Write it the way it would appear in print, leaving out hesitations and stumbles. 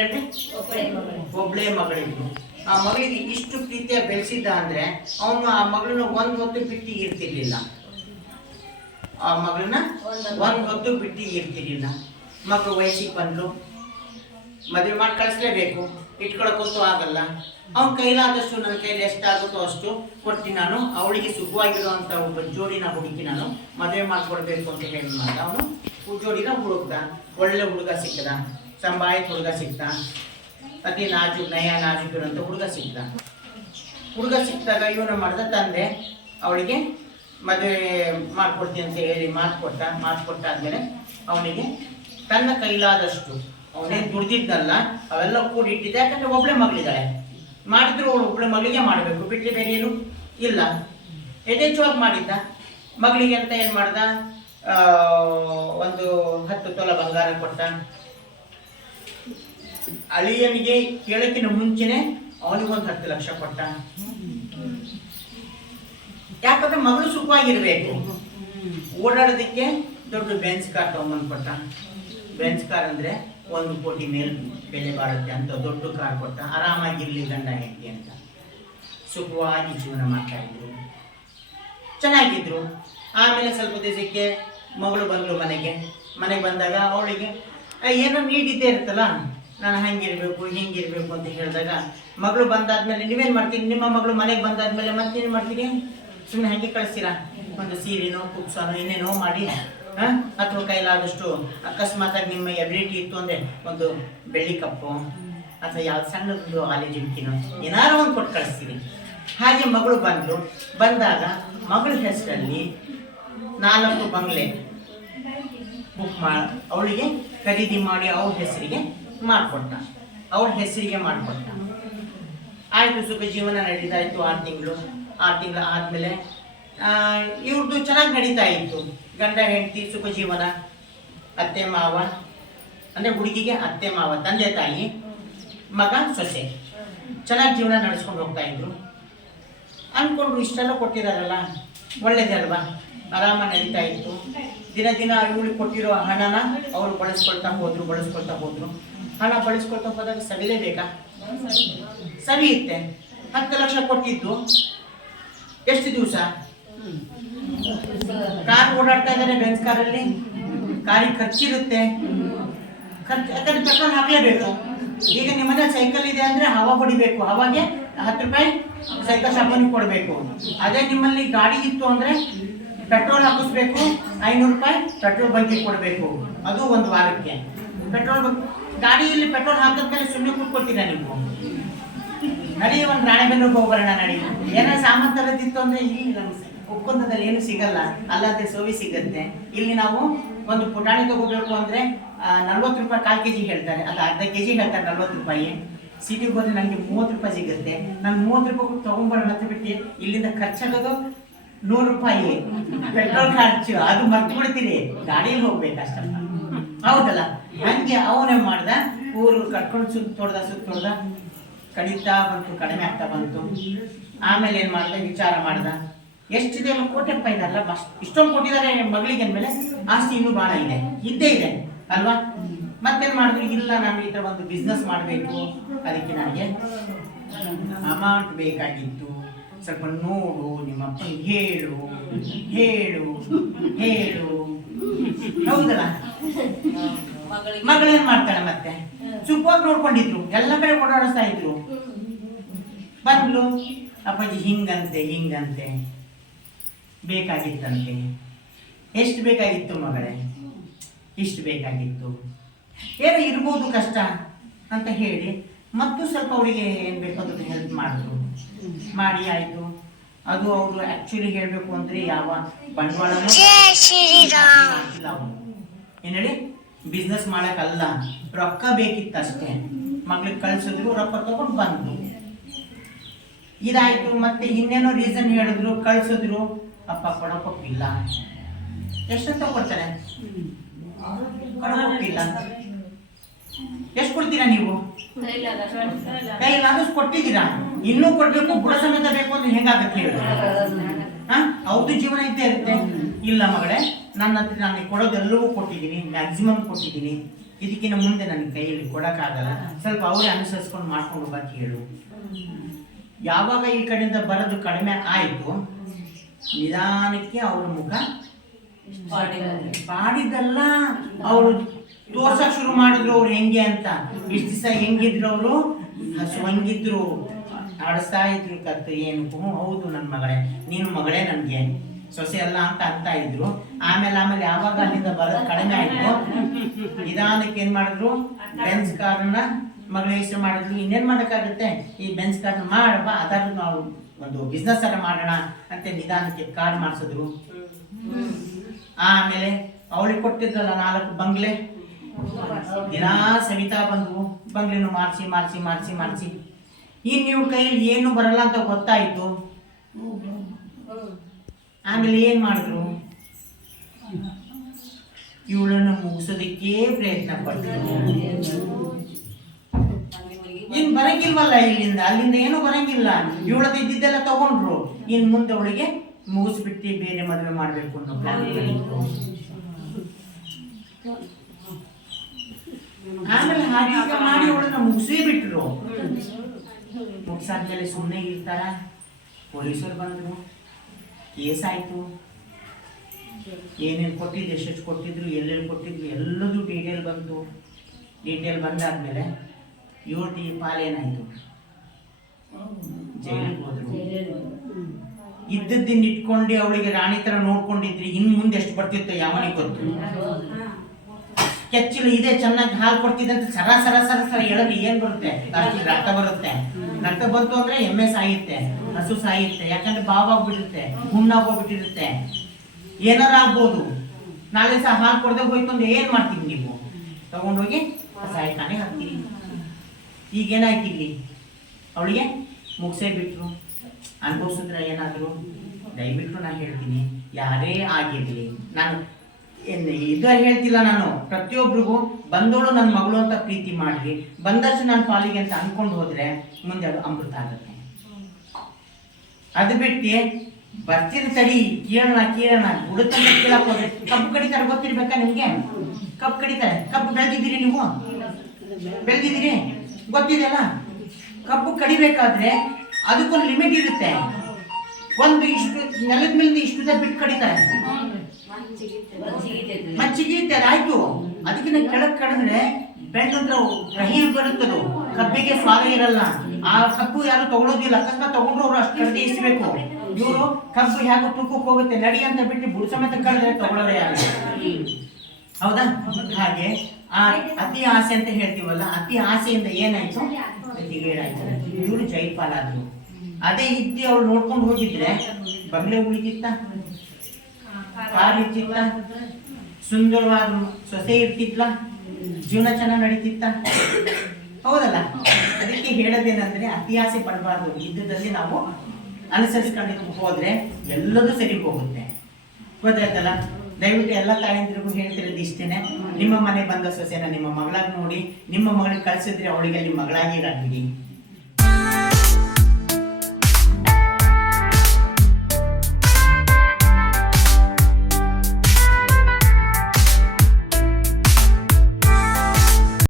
ಹೇಳ್ರಿ? ಒಬ್ಬಳೇ ಮಗಳಿದ್ರು. ಆ ಮಗಳಿಗೆ ಇಷ್ಟು ಪ್ರೀತಿಯ ಬೆಳೆಸಿದ್ದ ಅಂದ್ರೆ ಅವನು ಆ ಮಗಳನ್ನ ಒಂದ್ ಹೊತ್ತು ಬಿಟ್ಟು ಇರ್ತಿರ್ಲಿಲ್ಲ. ಆ ಮಗಳನ್ನ ಒಂದ್ ಹೊತ್ತು ಬಿಟ್ಟು ಇರ್ತಿರ್ಲಿಲ್ಲ. ಮಗಳು ವಯಸ್ಸಿಗೆ ಬಂದ್ರು, ಮದುವೆ ಮಾಡಿ ಕಳಿಸ್ಲೇಬೇಕು, ಇಟ್ಕೊಳಕ್ಕಂತೂ ಆಗಲ್ಲ. ಅವನ ಕೈಲಾದಷ್ಟು ನನ್ನ ಕೈಲಿ ಎಷ್ಟಾಗುತ್ತೋ ಅಷ್ಟು ಕೊಟ್ಟು ನಾನು ಅವಳಿಗೆ ಸುಖವಾಗಿರುವಂಥ ಒಬ್ಬ ಜೋಡಿನ ಹುಡುಕಿ ನಾನು ಮದುವೆ ಮಾಡಿಕೊಡ್ಬೇಕು ಅಂತ ಹೇಳಿ ಮಾಡ ಅವನು ಜೋಡಿನ ಹುಡುಕ್ದ. ಒಳ್ಳೆ ಹುಡುಗ ಸಿಕ್ಕದ, ಸಂಬಾಯಿತ ಹುಡುಗ ಸಿಕ್ತ, ಅತಿ ನಾಜುಕಿರಂತ ಹುಡುಗ ಸಿಕ್ತ. ಹುಡುಗ ಸಿಕ್ಕಿದಾಗ ಇವನು ಮಾಡಿದ ತಂದೆ ಅವಳಿಗೆ ಮದುವೆ ಮಾಡಿಕೊಡ್ತೀನಿ ಅಂತ ಹೇಳಿ ಮಾತು ಕೊಟ್ಟಾದ್ಮೇಲೆ ಅವನಿಗೆ ತನ್ನ ಕೈಲಾದಷ್ಟು ಅವನೇನು ದುಡ್ದಿದ್ನಲ್ಲ ಅವೆಲ್ಲ ಕೂಡಿಟ್ಟಿದ್ದೆ. ಯಾಕಂದ್ರೆ ಒಬ್ಬಳೆ ಮಗಳಿದ್ದಾಳೆ, ಮಾಡಿದ್ರು ಅವಳು ಒಬ್ಬಳೆ ಮಗಳಿಗೆ ಮಾಡಬೇಕು, ಬಿಟ್ಟರೆ ಬೇರೆ ಏನು ಇಲ್ಲ. ಯಥೇಚ್ಛವಾಗಿ ಮಾಡಿದ್ದ. ಮಗಳಿಗೆ ಅಂತ ಏನು ಮಾಡ್ದ, ಒಂದು 10 ತೊಲ ಬಂಗಾರ ಕೊಟ್ಟ. ಅಳಿಯನಿಗೆ ಕೇಳಕ್ಕಿನ ಮುಂಚೆನೆ ಅವನಿಗೊಂದು 10 ಲಕ್ಷ ಕೊಟ್ಟ. ಯಾಕಂದ್ರೆ ಮಗಳು ಸುಖವಾಗಿರ್ಬೇಕು. ಓಡಾಡೋದಕ್ಕೆ ದೊಡ್ಡ ಬೆಂಚ್ ಕಾರ್ ತಗೊಂಬಂದು ಕೊಟ್ಟ. ಬೆಂಚ್ ಕಾರ್ ಅಂದ್ರೆ 1 ಕೋಟಿ ಮೇಲೆ ಬೆಲೆ ಬಾಳುತ್ತೆ ಅಂತ ದೊಡ್ಡ ಕಾರ್ ಕೊಟ್ಟ. ಆರಾಮಾಗಿರ್ಲಿ ಗಂಡ ಹೆಂಡತಿ ಅಂತ ಸುಖವಾಗಿ ಜೀವನ ಮಾಡ್ತಾ ಇದ್ರು, ಚೆನ್ನಾಗಿದ್ರು. ಆಮೇಲೆ ಸ್ವಲ್ಪ ದಿವಸಕ್ಕೆ ಮಗಳು ಬಂದ್ರು ಮನೆಗೆ ಬಂದಾಗ ಅವಳಿಗೆ ಏನೋ ನೀಡಿದ್ದೇ ಇರುತ್ತಲ್ಲ, ನಾನು ಹಂಗಿರ್ಬೇಕು ಹಿಂಗಿರ್ಬೇಕು ಅಂತ ಹೇಳಿದಾಗ ಮಗಳು ಬಂದಾದ್ಮೇಲೆ ನೀವೇನು ಮಾಡ್ತೀರಿ? ನಿಮ್ಮ ಮಗಳು ಮನೆಗೆ ಬಂದಾದ್ಮೇಲೆ ಮತ್ತೇನು ಮಾಡ್ತೀರಿ? ಸುಮ್ಮನೆ ಹಂಗೆ ಕಳಿಸ್ತೀರಾ? ಒಂದು ಸೀರೆನೋ ಕುಪ್ಸನೋ ಇನ್ನೇನೋ ಮಾಡಿ, ಅಥವಾ ಕೈಲಾದಷ್ಟು ಅಕಸ್ಮಾತಾಗಿ ನಿಮ್ಮ ಎಬಿಲಿಟಿ ಇತ್ತು ಅಂದರೆ ಒಂದು ಬೆಳ್ಳಿ ಕಪ್ಪು ಅಥವಾ ಯಾವ್ದು ಸಣ್ಣದೊಂದು ಆಲೆ ಜಿಮ್ಕಿನೋ ಏನಾರು ಒಂದು ಕೊಟ್ಟು ಕಳಿಸ್ತೀರಿ. ಹಾಗೆ ಮಗಳು ಬಂದಾಗ ಮಗಳ ಹೆಸರಲ್ಲಿ 4 ಬಂಗ್ಲೆ ಬುಕ್ ಅವಳಿಗೆ ಖರೀದಿ ಮಾಡಿ ಅವ್ರ ಹೆಸರಿಗೆ ಮಾಡಿಕೊಟ್ಟ. ಆಯಿತು, ಸುಖ ಜೀವನ ನಡೀತಾ ಇತ್ತು. 6 ತಿಂಗಳು ಆದಮೇಲೆ ಇವ್ರದ್ದು ಚೆನ್ನಾಗಿ ನಡೀತಾ ಇತ್ತು. ಗಂಡ ಹೆಂಡತಿ ಸುಖ ಜೀವನ. ಅತ್ತೆ ಮಾವ ಅಂದರೆ ಹುಡುಗಿಗೆ ಅತ್ತೆ ಮಾವ, ತಂದೆ ತಾಯಿ, ಮಗ ಸೊಸೆ ಚೆನ್ನಾಗಿ ಜೀವನ ನಡೆಸ್ಕೊಂಡು ಹೋಗ್ತಾ ಇದ್ರು. ಅಂದ್ಕೊಂಡ್ರು ಇಷ್ಟೆಲ್ಲ ಕೊಟ್ಟಿದಾರಲ್ಲ ಒಳ್ಳೇದೇ ಅಲ್ವಾ, ಆರಾಮ ನಡೀತಾ ಇತ್ತು. ದಿನ ಇವಳಿಗೆ ಕೊಟ್ಟಿರೋ ಹಣನ ಅವರು ಬಳಸ್ಕೊಳ್ತಾ ಹೋದ್ರು. ಹಣ ಬಳಸ್ಕೊಳ್ತಾ ಹೋದಾಗ ಸವಿಲೇಬೇಕಾ? ಸವಿಯುತ್ತೆ. 10 ಲಕ್ಷ ಕೊಟ್ಟಿದ್ದು ಎಷ್ಟು ದಿವಸ? ಕಾರ್ ಓಡಾಡ್ತಾ ಇದ್ದಾರೆ, ಬೆಂಚ್ ಕಾರಲ್ಲಿ. ಕಾರಿಗೆ ಖರ್ಚಿರುತ್ತೆ, ಯಾಕಂದ್ರೆ ಪೆಟ್ರೋಲ್ ಹಾಕಲೇಬೇಕು. ಈಗ ನಿಮ್ಮನೆ ಸೈಕಲ್ ಇದೆ ಅಂದ್ರೆ ಹವಾ ಹೊಡಿಬೇಕು, ಹವಾಗೆ 10 ರೂಪಾಯಿ ಸೈಕಲ್ ಶಾಪನಿಗೆ ಕೊಡಬೇಕು. ಅದೇ ನಿಮ್ಮಲ್ಲಿ ಗಾಡಿ ಇತ್ತು ಅಂದ್ರೆ ಪೆಟ್ರೋಲ್ ಹಾಕಿಸ್ಬೇಕು, 500 ರೂಪಾಯಿ ಪೆಟ್ರೋಲ್ ಬಂಕಿಗೆ ಕೊಡಬೇಕು. ಅದು 1 ವಾರಕ್ಕೆ. ಗಾಡಿಯಲ್ಲಿ ಪೆಟ್ರೋಲ್ ಹಾಕಿದ್ಮೇಲೆ ಸುಮ್ಮನೆ ಕೂತ್ಕೊಳ್ತೀರಾ ನೀವು? ನಡಿ, ಒಂದು ರಾಣೆಬೆನ್ನೂರಿಗೆ ಹೋಗೋಣ ನಡಿ. ಏನೋ ಸಾಮಾನು ತರದಿತ್ತು ಅಂದ್ರೆ ಇಲ್ಲಿ ನಮ್ಮ ಒಪ್ಪಂದದಲ್ಲಿ ಏನು ಸಿಗಲ್ಲ, ಅಲ್ಲದೆ ಸೋವಿ ಸಿಗುತ್ತೆ. ಇಲ್ಲಿ ನಾವು ಒಂದು ಪುಟಾಣಿ ತಗೋಬೇಕು ಅಂದ್ರೆ 40 ರೂಪಾಯಿ 1/4 kg ಹೇಳ್ತಾರೆ, ಅಲ್ಲ ಅರ್ಧ kg ಹೇಳ್ತಾರೆ 40 ರೂಪಾಯಿ. ಸಿಟಿಗೆ ಹೋದ್ರೆ ನನಗೆ 30 ರೂಪಾಯಿ ಸಿಗುತ್ತೆ. ನಾನು 30 ರೂಪಾಯಿ ತಗೊಂಡ್ಬರೋಣ ಅಂತ ಬಿಟ್ಟು ಇಲ್ಲಿಂದ ಖರ್ಚಾಗೋದು 100 ರೂಪಾಯಿ ಪೆಟ್ರೋಲ್ ಖರ್ಚು. ಅದು ಮರ್ತು ಬಿಡ್ತೀರಿ, ಗಾಡಿಯಲ್ಲಿ ಹೋಗ್ಬೇಕಷ್ಟಲ್ಲ, ಹೌದಲ್ಲ? ಹಂಗೆ ಅವನೇ ಮಾಡ್ದ. ಊರು ಕಟ್ಕೊಂಡು ಸುತ್ತೊಡ್ದ ಕಡಿತಾ ಬಂತು, ಕಡಿಮೆ ಆಗ್ತಾ ಬಂತು. ಆಮೇಲೆ ಏನು ಮಾಡ್ದ, ವಿಚಾರ ಮಾಡ್ದ, ಎಷ್ಟಿದೆ? 1 ಕೋಟಿ ರೂಪಾಯಿ ಇದೆ ಅಲ್ಲ, ಇಷ್ಟೊಂದು ಕೊಟ್ಟಿದ್ದಾರೆ ಮಗಳಿಗೆ ಅಂದಮೇಲೆ ಆಸ್ತಿ ಇನ್ನೂ ಭಾಳ ಇದ್ದೇ ಇದೆ ಅಲ್ವಾ? ಮತ್ತೇನು ಮಾಡಿದ್ರು, ಇಲ್ಲ ನಾನು ಈ ಥರ ಒಂದು ಬಿಸ್ನೆಸ್ ಮಾಡಬೇಕು, ಅದಕ್ಕೆ ನನಗೆ ಅಮೌಂಟ್ ಬೇಕಾಗಿತ್ತು, ಸ್ವಲ್ಪ ನೋಡು, ನಿಮ್ಮ ಅಪ್ಪನಿಗೆ ಹೇಳು ಹೌದಲ್ಲ? ಮಗಳೇನ್ ಮಾಡ್ತಾಳೆ, ಮತ್ತೆ ಸುಖವಾಗಿ ನೋಡ್ಕೊಂಡಿದ್ರು, ಎಲ್ಲ ಕಡೆ ಓಡಾಡಿಸ್ತಾ ಇದ್ರು. ಬಂದ್ಲು, ಅಪ್ಪಾಜಿ ಹಿಂಗಂತೆ ಬೇಕಾಗಿತ್ತಂತೆ. ಎಷ್ಟು ಬೇಕಾಗಿತ್ತು ಮಗಳೇ? ಇಷ್ಟು ಬೇಕಾಗಿತ್ತು. ಏನೋ ಇರ್ಬೋದು ಕಷ್ಟ ಅಂತ ಹೇಳಿ ಮತ್ತು ಸ್ವಲ್ಪ ಅವಳಿಗೆ ಏನು ಬೇಕು ಅದನ್ನು ಹೆಲ್ಪ್ ಮಾಡಿದ್ರು. ಮಾಡಿ ಆಯಿತು. ಅದು ಅವರು ಆ್ಯಕ್ಚುಲಿ ಹೇಳಬೇಕು ಅಂದರೆ ಯಾವ ಬಂಡವಾಳನೂ ಏನು ಹೇಳಿ ಬಿಸ್ನೆಸ್ ಮಾಡೋಕ್ಕಲ್ಲ, ರೊಕ್ಕ ಬೇಕಿತ್ತಷ್ಟೇ. ಮಕ್ಳಿಗೆ ಕಳ್ಸಿದ್ರು, ರೊಕ್ಕ ತಗೊಂಡು ಬಂದು ಇದಾಯಿತು. ಮತ್ತೆ ಇನ್ನೇನೋ ರೀಸನ್ ಹೇಳಿದ್ರು, ಕಳ್ಸಿದ್ರು. ಅಪ್ಪ ಕೊಡೋಕ್ಕಿಲ್ಲ. ಎಷ್ಟಂತ ಕೊಡ್ತಾರೆ? ಕೊಡೋಕ್ಕಿಲ್ಲ. ಎಷ್ಟು ಕೊಡ್ತೀರಾ ನೀವು? ಕೈಲಾದಷ್ಟು ಕೊಟ್ಟಿದ್ದೀರಾ, ಇನ್ನೂ ಕೊಡ್ಬೇಕು, ಬುಡ ಸಮೇತ ಬೇಕು ಅಂದ್ರೆ ಹೆಂಗಾಗತ್ತೆ ಹೇಳಿ? ಅವ್ರದ್ದು ಜೀವನ ಇದ್ದೇ ಇರುತ್ತೆ. ಇಲ್ಲ ಮಗಳೇ, ನನ್ನ ಹತ್ರ ನಾನು ಕೊಡೋದೆಲ್ಲವೂ ಕೊಟ್ಟಿದ್ದೀನಿ, ಮ್ಯಾಕ್ಸಿಮಮ್ ಕೊಟ್ಟಿದ್ದೀನಿ, ಇದಕ್ಕಿಂತ ಮುಂದೆ ನನ್ನ ಕೈಯಲ್ಲಿ ಕೊಡೋಕ್ಕಾಗಲ್ಲ, ಸ್ವಲ್ಪ ಅವರೇ ಅನುಸರಿಸ್ಕೊಂಡು ಮಾಡ್ಕೊಂಡು ಹೋಗಕ್ಕೆ ಹೇಳು. ಯಾವಾಗ ಈ ಕಡೆಯಿಂದ ಬರೋದು ಕಡಿಮೆ ಆಯಿತು, ನಿಧಾನಕ್ಕೆ ಅವ್ರ ಮುಖ ಪಾಡಿದಲ್ಲ, ಅವರು ತೋರ್ಸಕ್ ಶುರು ಮಾಡಿದ್ರು ಅವ್ರು ಹೆಂಗೆ ಅಂತ. ಇಷ್ಟು ದಿವಸ ಹೆಂಗಿದ್ರು ಅವರು, ಹಸುವಂಗಿದ್ರು, ಆಡಿಸ್ತಾ ಇದ್ರು ಕತ್ತು. ಏನು ಹೌದು ನನ್ನ ಮಗಳೇ, ನೀನು ಮಗಳೇ ನನಗೆ ಸೊಸೆ ಅಲ್ಲ ಅಂತ ಇದ್ರು. ಆಮೇಲೆ ಯಾವಾಗ ಅಲ್ಲಿಂದ ಬರೋದು ಕಡಿಮೆ ಆಯ್ತು, ನಿಧಾನಕ್ಕೆ ಏನ್ ಮಾಡಿದ್ರು, ಬೆಂಚ್ ಕಾರ್ನ ಮಗಳ ಇಷ್ಟ ಮಾಡಿದ್ರು. ಇನ್ನೇನ್ ಮಾಡಕ್ಕಾಗುತ್ತೆ, ಈ ಬೆಂಚ್ ಕಾರ್ನ ಮಾಡಬ, ಅದರ ನಾವು ಒಂದು ಬಿಸ್ನೆಸ್ ಅನ್ನ ಮಾಡೋಣ ಅಂತ ನಿಧಾನಕ್ಕೆ ಕಾರ್ ಮಾಡಿಸಿದ್ರು. ಆಮೇಲೆ ಅವಳಿಗೆ ಕೊಟ್ಟಿದ್ರಲ್ಲ 4 ಬಂಗ್ಲೆ, ದಿನಾ ಸವಿತಾ ಬಂದ್ವು. ಬಂಗ್ಲೆನು ಮಾಡಿಸಿ ಈ ನೀವು ಕೈಯಲ್ಲಿ ಏನು ಬರಲ್ಲ ಅಂತ ಗೊತ್ತಾಯ್ತು. ಆಮೇಲೆ ಏನ್ ಮಾಡಿದ್ರು, ಇವಳನ್ನು ಮುಗಿಸೋದಕ್ಕೆ ಪ್ರಯತ್ನ ಪಟ್ಟರು. ಇನ್ ಬರಂಗಿಲ್ವಲ್ಲ, ಅಲ್ಲಿಂದ ಏನು ಬರಂಗಿಲ್ಲ. ಇವಳದ ಇದ್ದಿದ್ದೆಲ್ಲ ತಗೊಂಡ್ರು. ಇನ್ ಮುಂದೆ ಅವಳಿಗೆ ಮುಗಿಸ್ಬಿಟ್ಟು ಬೇರೆ ಮದುವೆ ಮಾಡ್ಬೇಕು ಅನ್ನೋ ಪ್ಲಾನ್ ಇತ್ತು. ಆಮೇಲೆ ಹಾಗೆ ಮಾಡಿ ಅವಳನ್ನ ಮುಗಿಸೇ ಬಿಟ್ರು. ಮುಗಿಸಾದ್ಮೇಲೆ ಸುಮ್ಮನೆ ಇರ್ತಾರ, ಪೊಲೀಸರು ಬಂದ್ರು, ಕೇಸ್ ಆಯ್ತು. ಏನೇನು ಕೊಟ್ಟಿದ್ದು, ಎಷ್ಟೆಷ್ಟು ಕೊಟ್ಟಿದ್ರು, ಎಲ್ಲೆಲ್ಲಿ ಕೊಟ್ಟಿದ್ರು ಎಲ್ಲದೂ ಡೀಟೇಲ್ ಬಂದಾದ್ಮೇಲೆ ಇವ್ರದ್ದು ಈ ಪಾಲೇನಾಯ್ತು, ಜೈಲಿಗೆ ಹೋದ್ರು. ಇದ್ದದ್ದನ್ನ ಇಟ್ಕೊಂಡು ಅವಳಿಗೆ ರಾಣಿ ತರ ನೋಡ್ಕೊಂಡಿದ್ರಿ, ಇನ್ ಮುಂದೆ ಎಷ್ಟು ಬರ್ತಿತ್ತು ಯಾವನಿಗೆ ಗೊತ್ತು. ಕೆಚ್ಚಲು ಇದೆ, ಚೆನ್ನಾಗಿ ಹಾಲು ಕೊಡ್ತಿದ್ದಂತ ಸರ ಎಳದಿ ಏನ್ ಬರುತ್ತೆ, ರಕ್ತ ಬರುತ್ತೆ. ರಕ್ತ ಬಂತು ಅಂದ್ರೆ ಎಮ್ಮೆ ಸಾಯುತ್ತೆ, ಹಸು ಸಾಯುತ್ತೆ. ಯಾಕಂದ್ರೆ ಬಾವಾಗ್ಬಿಟ್ಟಿರುತ್ತೆ, ಹುಣ್ಣಾಗೋಗ್ಬಿಟ್ಟಿರುತ್ತೆ, ಏನಾರ ಆಗ್ಬೋದು. ನಾಳೆ ಸಹ ಹಾಲು ಕೊಡದೆ ಹೋಯ್ತು ಅಂದ್ರೆ ಏನ್ ಮಾಡ್ತೀವಿ ನೀವು, ತಗೊಂಡೋಗಿ ಸಾಯ್ತಾನೆ ಹಾಕ್ತೀವಿ. ಈಗೇನಾಯ್ತು ಇಲ್ಲಿ, ಅವಳಿಗೆ ಮುಗಿಸೇ ಬಿಟ್ರು. ಅನುಭವಿಸಿದ್ರೆ ಏನಾದ್ರು, ದಯವಿಟ್ಟು ನಾನು ಹೇಳ್ತೀನಿ, ಯಾರೇ ಆಗಿರ್ಲಿ, ನಾನು ಇದು ಹೇಳ್ತಿಲ್ಲ, ನಾನು ಪ್ರತಿಯೊಬ್ಬರಿಗೂ ಬಂದೋಳು ನನ್ನ ಮಗಳು ಅಂತ ಪ್ರೀತಿ ಮಾಡ್ರಿ, ಬಂದಷ್ಟು ನನ್ನ ಪಾಲಿಗೆ ಅಂತ ಅನ್ಕೊಂಡು ಹೋದ್ರೆ ಮುಂದೆ ಅದು ಅಮೃತ ಆಗುತ್ತೆ. ಅದು ಬಿಟ್ಟು ಬರ್ತಿರ ತಡಿ, ಕೇಳೋಣ ಹುಡುತಂತ ಕೇಳಕ್ ಹೋದ್ರೆ ಕಬ್ಬು ಕಡಿತಾರೆ. ಗೊತ್ತಿರ್ಬೇಕಾ ನಿಮ್ಗೆ, ಕಬ್ಬು ಕಡಿತಾರೆ. ಕಬ್ಬು ಬೆಳೆದಿದ್ದೀರಿ ನೀವು, ಬೆಳೆದಿದ್ದೀರಿ ಗೊತ್ತಿದೆಯಲ್ಲ. ಕಬ್ಬು ಕಡಿಬೇಕಾದ್ರೆ ಅದಕ್ಕೊಂದು ಲಿಮಿಟ್ ಇರುತ್ತೆ. ಒಂದು ಇಷ್ಟು ನೆಲದ ಮೇಲೆ ಇಷ್ಟು ಬಿಟ್ಟು ಕಡಿತಾರೆ, ಮಚ್ಚಿಗೆ ಆಯ್ತು. ಅದಕ್ಕಿಂತ ಕೆಳಗೆ ಕಡಿದ್ರೆ ಬೆಣ್ಣಂತ್ರ ಕಹಿ ಬರುತ್ತದು, ಕಬ್ಬಿಗೆ ಸ್ವಾದ ಇರಲ್ಲ. ಆ ಕಬ್ಬು ಯಾರು ತಗೊಳ್ಳೋದಿಲ್ಲ. ಅಕಸ್ಮಾತ್ ತಗೊಂಡ್ರು ಅವ್ರು ಅಷ್ಟು ಕಡಿಮೆ ಇಸ್ಬೇಕು. ಇವರು ಕಬ್ಬು ಹೇಗೆ ತೂಕಕ್ಕೆ ಹೋಗುತ್ತೆ ನಡಿ ಅಂತ ಬಿಟ್ಟು ಬುಡ ಸಮೇತ ಕಡಿದ್ರೆ ತಗೊಳ್ಳೋರು ಯಾರು, ಹೌದಾ? ಹಾಗೆ ಆ ಅತಿ ಆಸೆ ಅಂತ ಹೇಳ್ತೀವಲ್ಲ, ಅತಿ ಆಸೆಯಿಂದ ಏನಾಯ್ತು, ಗತಿಗೇಡಾಯ್ತು. ಇವರು ಜೈಪಾಲಾದ್ರು. ಅದೇ ಇದ್ದಿ ಅವ್ರು ನೋಡ್ಕೊಂಡು ಹೋಗಿದ್ರೆ ಬಂಗ್ಲೆ ಉಳಿತಿತ್ತ, ಕಾರ್ ಇರ್ತಿತ್ತ, ಸುಂದರವಾದ ಸೊಸೆ ಇರ್ತಿತ್ಲ, ಜೀವನ ಚೆನ್ನಾಗಿ ನಡೀತಿತ್ತ, ಹೌದಲ್ಲ? ಅದಕ್ಕೆ ಹೇಳೋದೇನಂದ್ರೆ ಅತಿ ಆಸೆ ಪಡಬಾರ್ದು. ಇದ್ದದಲ್ಲಿ ನಾವು ಅನುಸರಿಸ್ಕೊಂಡು ಹೋದ್ರೆ ಎಲ್ಲದೂ ಸರಿ ಹೋಗುತ್ತೆ. ಗೊತ್ತಾಯ್ತಲ್ಲ? ದಯವಿಟ್ಟು ಎಲ್ಲ ತಾಯಂದಿರಿಗೂ ಹೇಳ್ತಿರೋದು ಇಷ್ಟೇನೆ. ನಿಮ್ಮ ಮನೆ ಬಂದ ಸೊಸೆನ ನಿಮ್ಮ ಮಗಳಾಗಿ ನೋಡಿ, ನಿಮ್ಮ ಮಗಳಿಗೆ ಕಳ್ಸಿದ್ರೆ ಅವಳಿಗೆ ಅಲ್ಲಿ ಮಗಳಾಗಿ ಇರಾಕ್ಬಿಡಿ.